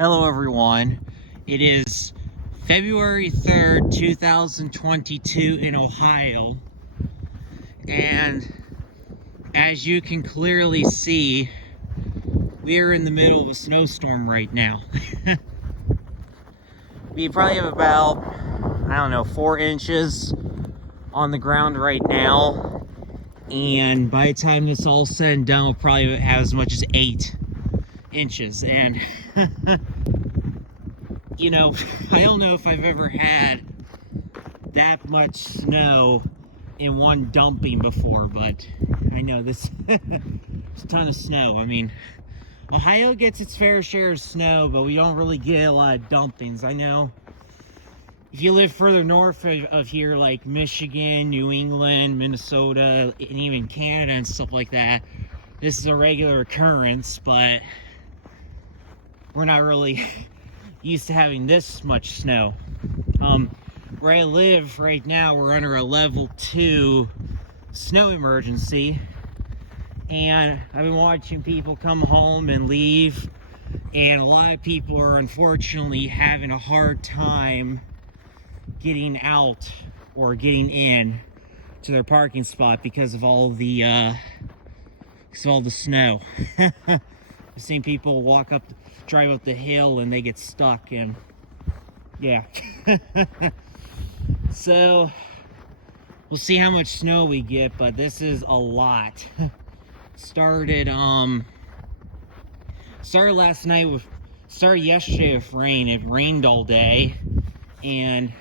Hello everyone, it is February 3rd, 2022 in Ohio, and as you can clearly see, we are in the middle of a snowstorm right now. We probably have about, 4 inches on the ground right now, and by the time this all said and done, we'll probably have as much as 8 inches, and you know, I don't know if I've ever had that much snow in one dumping before, but I know this it's a ton of snow. I mean, Ohio gets its fair share of snow, but we don't really get a lot of dumpings. I know if you live further north of here, like Michigan, New England, Minnesota, and even Canada and stuff like that, this is a regular occurrence, but we're not really used to having this much snow. Where I live right now, we're under a level 2 snow emergency, and I've been watching people come home and leave, and a lot of people are unfortunately having a hard time getting out or getting in to their parking spot because of all the snow. I've seen people drive up the hill and they get stuck, and yeah. So we'll see how much snow we get, but this is a lot. Started yesterday with rain. It rained all day, and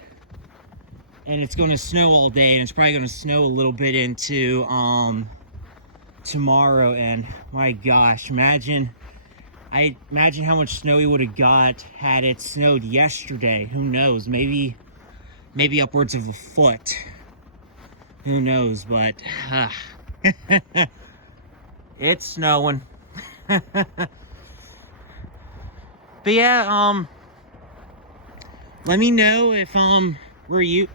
it's going to snow all day, and it's probably going to snow a little bit into tomorrow. And my gosh, imagine how much snow we would have got had it snowed yesterday. Who knows? Maybe upwards of a foot. Who knows? But it's snowing. But yeah, let me know if where you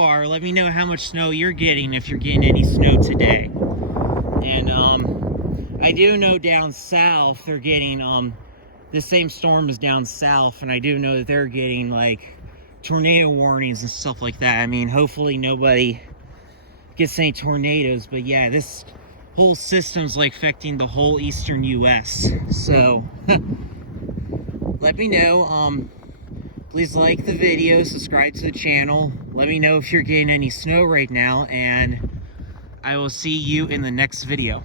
are. Let me know how much snow you're getting, if you're getting any snow today. And I do know down south they're getting the same storm is down south, and I do know that they're getting like tornado warnings and stuff like that. I mean, hopefully nobody gets any tornadoes, but yeah, this whole system's like affecting the whole eastern US. So let me know. Please like the video, subscribe to the channel. Let me know if you're getting any snow right now, and I will see you in the next video.